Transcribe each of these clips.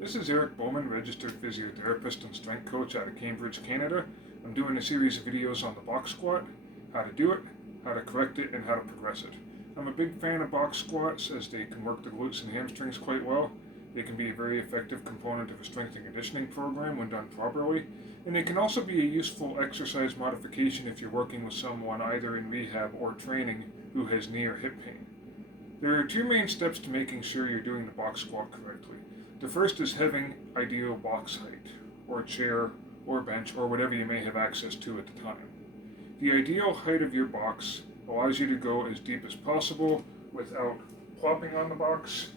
This is Eric Bowman, registered physiotherapist and strength coach out of Cambridge, Canada. I'm doing a series of videos on the box squat, how to do it, how to correct it, and how to progress it. I'm a big fan of box squats as they can work the glutes and hamstrings quite well. They can be a very effective component of a strength and conditioning program when done properly, and they can also be a useful exercise modification if you're working with someone either in rehab or training who has knee or hip pain. There are two main steps to making sure you're doing the box squat correctly. The first is having ideal box height, or chair, or bench, or whatever you may have access to at the time. The ideal height of your box allows you to go as deep as possible without plopping on the box,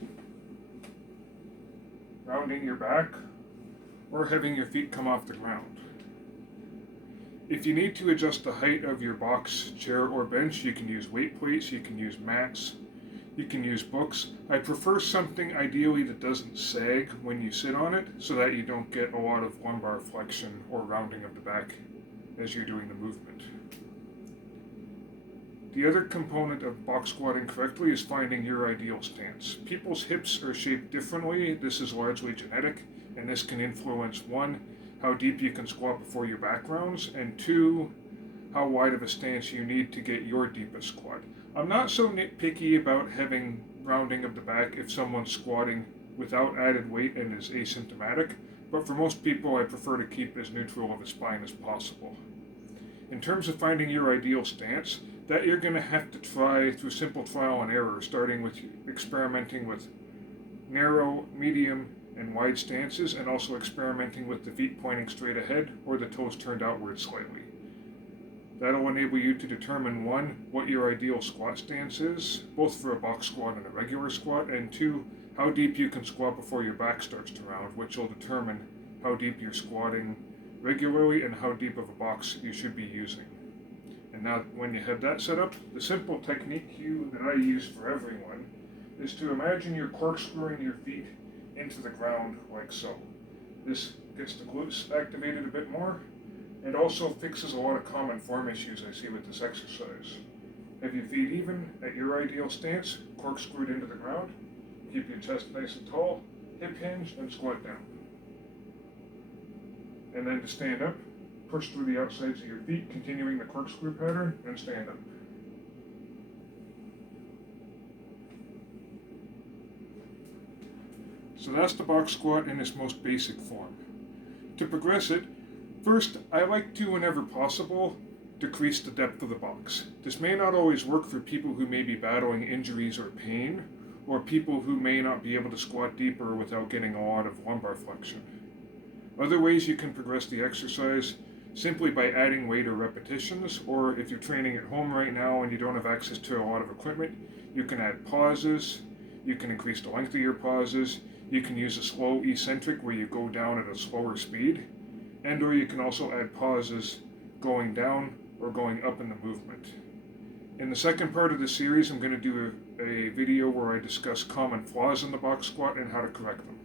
rounding your back, or having your feet come off the ground. If you need to adjust the height of your box, chair, or bench, you can use weight plates, you can use mats, you can use books. I prefer something ideally that doesn't sag when you sit on it so that you don't get a lot of lumbar flexion or rounding of the back as you're doing the movement. The other component of box squatting correctly is finding your ideal stance. People's hips are shaped differently. This is largely genetic, and this can influence one, how deep you can squat before your back rounds, and two, how wide of a stance you need to get your deepest squat. I'm not so nitpicky about having rounding of the back if someone's squatting without added weight and is asymptomatic, but for most people I prefer to keep as neutral of a spine as possible. In terms of finding your ideal stance, that you're going to have to try through simple trial and error, starting with experimenting with narrow, medium, and wide stances, and also experimenting with the feet pointing straight ahead or the toes turned outward slightly. That'll enable you to determine one, what your ideal squat stance is, both for a box squat and a regular squat, and two, how deep you can squat before your back starts to round, which will determine how deep you're squatting regularly and how deep of a box you should be using. And now when you have that set up, the simple technique cue that I use for everyone is to imagine you're corkscrewing your feet into the ground like so. This gets the glutes activated a bit more, and also fixes a lot of common form issues I see with this exercise. Have your feet even at your ideal stance, corkscrewed into the ground. Keep your chest nice and tall, hip hinged, and squat down. And then to stand up, push through the outsides of your feet, continuing the corkscrew pattern, and stand up. So that's the box squat in its most basic form. To progress it, first, I like to, whenever possible, decrease the depth of the box. This may not always work for people who may be battling injuries or pain, or people who may not be able to squat deeper without getting a lot of lumbar flexion. Other ways you can progress the exercise simply by adding weight or repetitions, or if you're training at home right now and you don't have access to a lot of equipment, you can add pauses, you can increase the length of your pauses, you can use a slow eccentric where you go down at a slower speed, and or you can also add pauses going down or going up in the movement. In the second part of the series, I'm going to do a video where I discuss common flaws in the box squat and how to correct them.